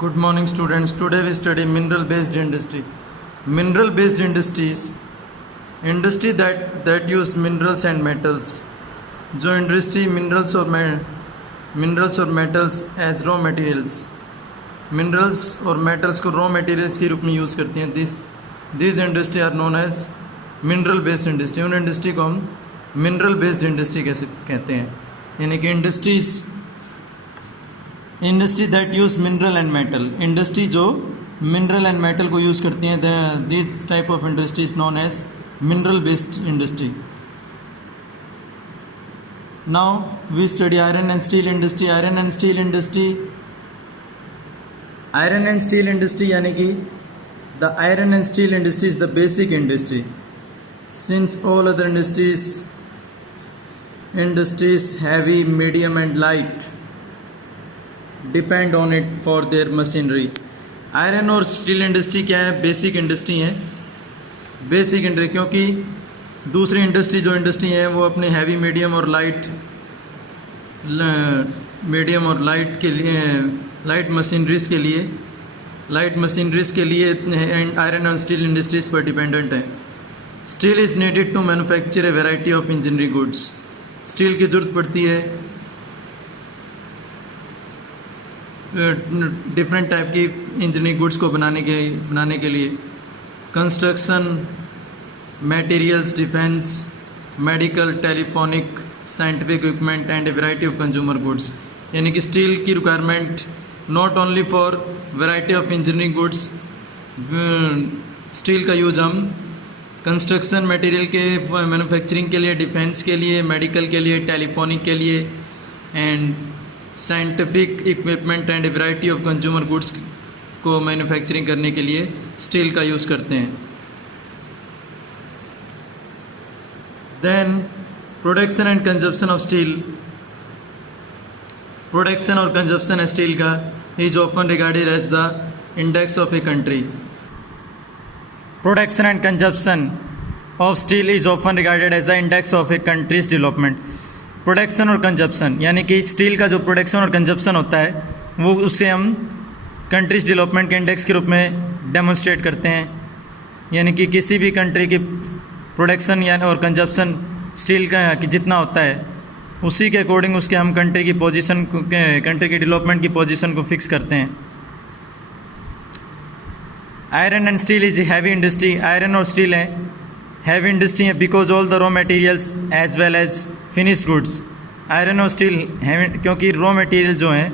Good morning students. Today we study mineral based industry. Mineral based industries industry that use minerals and metals. जो industry minerals और metals as raw materials, minerals और metals को raw materials के रूप में use करती हैं. This industry are known as mineral based industry. उन इंडस्ट्री को हम मिनरल बेस्ड इंडस्ट्री कैसे कहते हैं, यानी कि industry that use mineral and metal. Industry जो मिनरल एंड मेटल को यूज़ करती हैं, this type of industry is known as mineral based industry. Now we study iron and steel industry. Iron and steel industry यानी कि the iron and steel industry is the basic industry. Since all other industries heavy, medium and light depend on it for their machinery. Iron और steel industry क्या है? Basic industry है. Basic industry क्योंकि दूसरी industry है वो अपने heavy, medium और लाइट के लिए, लाइट मशीनरीज के लिए आयरन और स्टील इंडस्ट्रीज पर डिपेंडेंट है. Steel is needed to manufacture a variety of engineering goods. Steel की ज़रूरत पड़ती है डिफरेंट टाइप की इंजीनियरिंग गुड्स को बनाने के लिए. Construction, materials, defense, medical, telephonic, scientific equipment and a variety of consumer goods. यानी कि स्टील की requirement not only for variety of engineering goods. Steel का यूज हम कंस्ट्रक्शन मटेरियल के मैन्युफैक्चरिंग के लिए, डिफेंस के लिए, मेडिकल के लिए, टेलीफोनिक के लिए and scientific equipment and A variety of consumer goods को मैन्युफैक्चरिंग करने के लिए स्टील का यूज़ करते हैं. Then production and consumption of steel. Production और consumption स्टील का is often regarded as the index of a country. Production and consumption of steel is often regarded as the index of a country's development. Production और consumption यानी कि steel का जो production और consumption होता है वो उससे हम कंट्रीज डेवलपमेंट के इंडेक्स के रूप में डेमोन्स्ट्रेट करते हैं. यानी कि किसी भी कंट्री की प्रोडक्शन या और कंजप्शन स्टील का कि जितना होता है उसी के अकॉर्डिंग उसके हम कंट्री की पोजीशन को, कंट्री की डेवलपमेंट की पोजीशन को फिक्स करते हैं. Iron and steel is heavy industry. Iron और स्टील है हैवी इंडस्ट्री है because all the raw materials as well as finished goods. Iron और स्टील हैवी क्योंकि रॉ मटेरियल जो हैं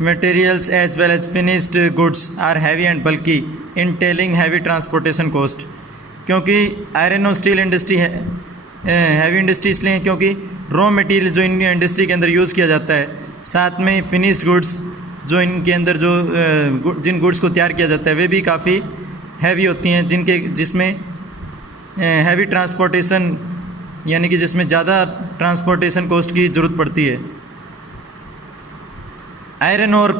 materials as well as finished goods are heavy and बल्कि entailing heavy transportation cost. क्योंकि iron और steel industry है heavy industry इसलिए है क्योंकि रॉ मटेरियल जो इन इंडस्ट्री के अंदर यूज़ किया जाता है, साथ में फिनिश्ड गुड्स जो इनके अंदर जिन गुड्स को तैयार किया जाता है वे भी काफ़ी हैवी होती हैं, जिसमें हैवी ट्रांसपोर्टेशन यानी कि जिसमें ज़्यादा ट्रांसपोर्टेशन कॉस्ट की ज़रूरत पड़ती है. आयरन और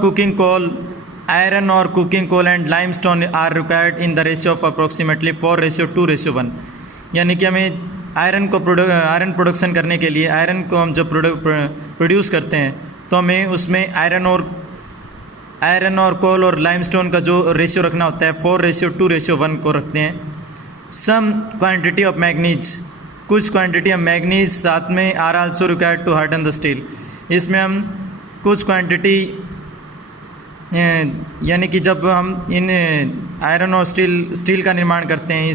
coking coal and limestone are required in the ratio of approximately 4:2:1. यानी कि हमें आयरन प्रोडक्शन करने के लिए, आयरन को हम जब प्रोड्यूस करते हैं तो हमें उसमें आयरन और कोल और लाइमस्टोन का जो रेशियो रखना होता है 4:2:1 को रखते हैं. सम क्वांटिटी ऑफ मैग्नीज, कुछ क्वांटिटी ऑफ मैग्नीज साथ में are also required to harden the steel. इसमें हम कुछ क्वांटिटी यानी कि जब हम इन आयरन और स्टील का निर्माण करते हैं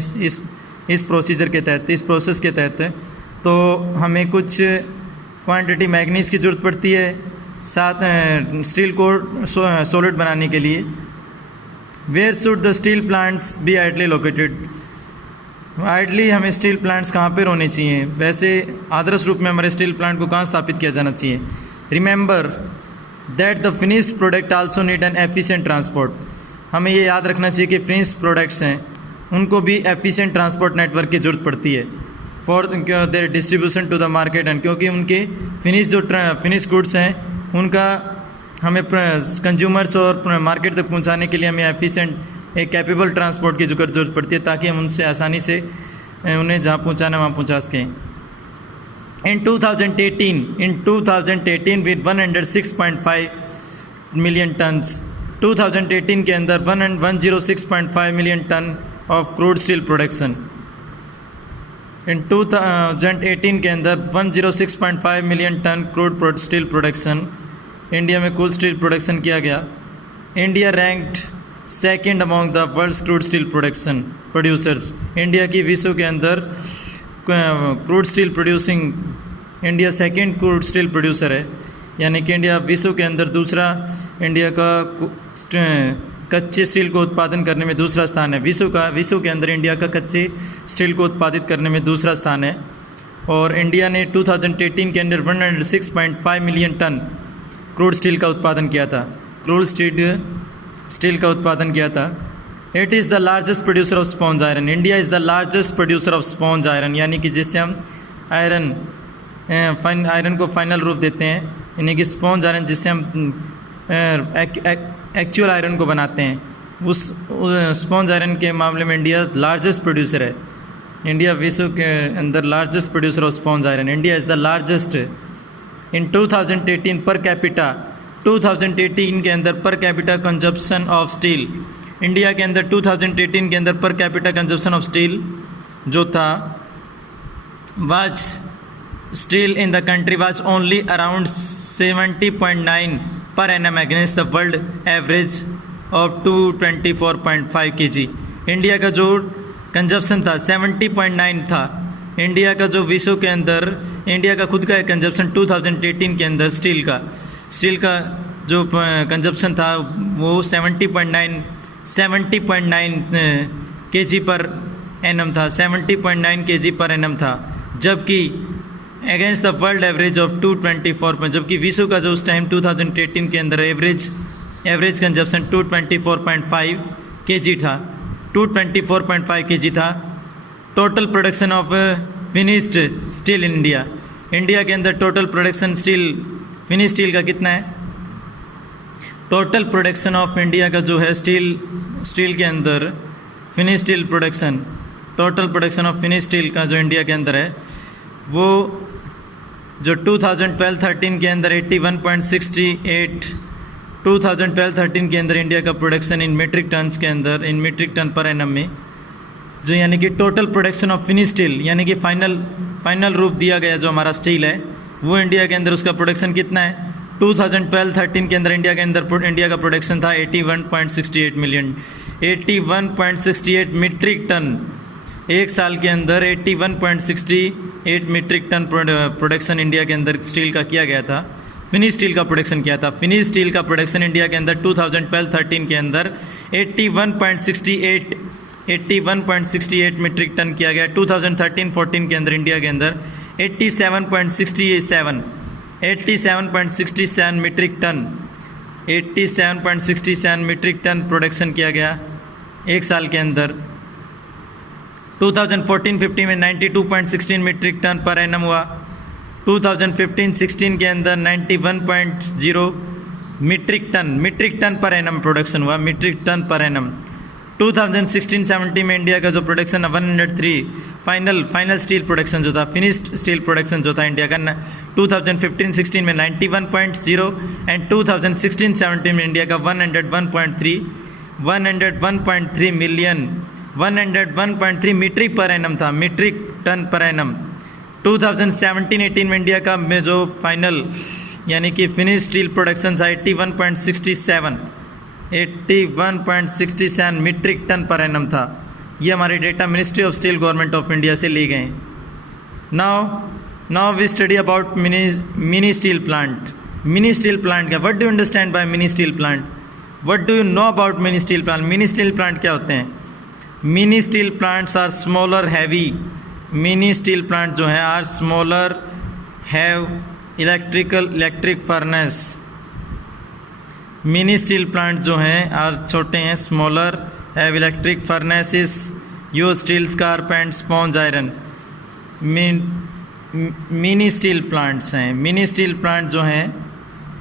इस प्रोसीजर के तहत, इस प्रोसेस के तहत, तो हमें कुछ क्वांटिटी मैग्नीज की ज़रूरत पड़ती है साथ स्टील को सॉलिड बनाने के लिए. Where should the steel plants be ideally located. Ideally हमें स्टील प्लांट्स कहाँ पर होने चाहिए? वैसे आदर्श रूप में हमारे स्टील प्लांट को कहाँ स्थापित किया जाना चाहिए? Remember that the finished product also need an efficient transport. हमें ये याद रखना चाहिए कि फिनिश्ड प्रोडक्ट्स हैं उनको भी एफिशिएंट ट्रांसपोर्ट नेटवर्क की ज़रूरत पड़ती है for their distribution to the market. And क्योंकि उनके फिनिश गुड्स हैं उनका हमें कंज्यूमर्स और मार्केट तक पहुंचाने के लिए हमें एफिशिएंट एक कैपेबल ट्रांसपोर्ट की ज़रूरत पड़ती है ताकि हम उनसे आसानी से उन्हें जहाँ पहुँचाना वहाँ पहुँचा सकें. In 2018 with 106.5 million turns. 2018 के अंदर 106.5 million ton of crude steel production. In 2018 के अंदर 106.5 million ton crude steel production India में कुल स्टील प्रोडक्शन किया गया। India ranked second among the world's crude steel production producers. India की विश्व के अंदर crude steel producing India second crude steel producer है, यानी कि इंडिया विश्व के अंदर दूसरा, इंडिया का कच्चे स्टील को उत्पादन करने में दूसरा स्थान है। विश्व के अंदर इंडिया का कच्चे स्टील को उत्पादित करने में दूसरा स्थान है। और इंडिया ने 2018 के अंदर 106.5 मिलियन टन क्रूड स्टील का उत्पादन किया था। क्रूड स्टील का उत्पादन किया था। It is the largest producer of sponge iron. India is the largest producer of sponge iron, यानी कि जिससे हम आयरन को फाइनल रूप देते हैं, यानी कि स्पॉन्ज आयरन जिससे हम एक्चुअल आयरन को बनाते हैं, उस स्पॉन्ज आयरन के मामले में इंडिया लार्जेस्ट प्रोड्यूसर है। इंडिया विश्व के अंदर largest producer of sponge iron. India is the largest in 2018 per capita. 2018 के अंदर per capita consumption of steel, India के अंदर 2018 के अंदर per capita consumption of steel जो था was steel in the country was only around 70.9 per annum against the world average of 224.5 kg। India का जो कंजप्शन था 70.9 था। इंडिया का जो विश्व के अंदर इंडिया का खुद का कंजप्शन 2018 के अंदर स्टील का जो कंजप्शन था वो 70.9 kg पर एनम था, 70.9 kg पर एनम था, जबकि against the world average of 224, जबकि विश्व का जो उस टाइम 2018 के अंदर एवरेज कंजप्शन 224.5 kg था, 224.5 kg था। Total production of finished steel in India के अंदर टोटल प्रोडक्शन फिनिश स्टील का कितना है? टोटल प्रोडक्शन ऑफ इंडिया का जो है स्टील के अंदर finish steel production, total production of finish steel का जो इंडिया के अंदर है वो जो 2012-13 के अंदर 81.68, 2012-13 के अंदर इंडिया का प्रोडक्शन इन मीट्रिक टन्स के अंदर, इन मीट्रिक टन पर एनम में, जो यानी कि total production of finish steel, यानी कि फाइनल रूप दिया गया जो हमारा स्टील है वो इंडिया के अंदर उसका प्रोडक्शन कितना है? 2012-13 के अंदर इंडिया का प्रोडक्शन था 81.68 मीट्रिक टन। एक साल के अंदर 81.68 मीट्रिक टन प्रोडक्शन इंडिया के अंदर स्टील का किया गया था, फिनिश स्टील का प्रोडक्शन किया था। फिनिश स्टील का प्रोडक्शन इंडिया के अंदर 2012-13 के अंदर 81.68 मीट्रिक टन किया गया। 2013-14 के अंदर इंडिया के अंदर 87.67 मीट्रिक टन प्रोडक्शन किया गया एक साल के अंदर। 2014-15 में 92.16 मीट्रिक टन पर एनम हुआ। 2015-16 के अंदर 91.0 metric tonne per annum production हुआ, मीट्रिक टन पर एनम। 2016-17 में इंडिया का जो प्रोडक्शन 103 फाइनल स्टील प्रोडक्शन जो था, फिनिश्ड स्टील प्रोडक्शन जो था इंडिया का 2015-16 में 91.0 एंड 2016-17 में इंडिया का 101.3 मीट्रिक पर एनम था, मीट्रिक टन पर एनम। 2017-18 में इंडिया का में जो फाइनल यानी कि फिनिश स्टील प्रोडक्शन था 81.67 मीट्रिक टन पर एनम था। ये हमारे data ministry of steel government of India से लिए गए। Now we study about mini steel plant. Mini steel plant क्या? What do you understand by mini steel plant? What do you know about mini steel plant? Mini steel plant क्या होते हैं? Mini steel plants are smaller heavy. Mini steel plant जो है are smaller have electric furnace. Mini steel plant जो हैं are छोटे हैं, smaller have electric furnaces use steel scrap and sponge iron. Mini steel plants हैं। Mini steel plant जो हैं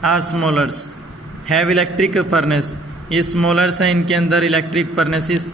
are smallers have electric furnace, ये स्मॉलर्स हैं, इनके अंदर इलेक्ट्रिक फर्नेसिस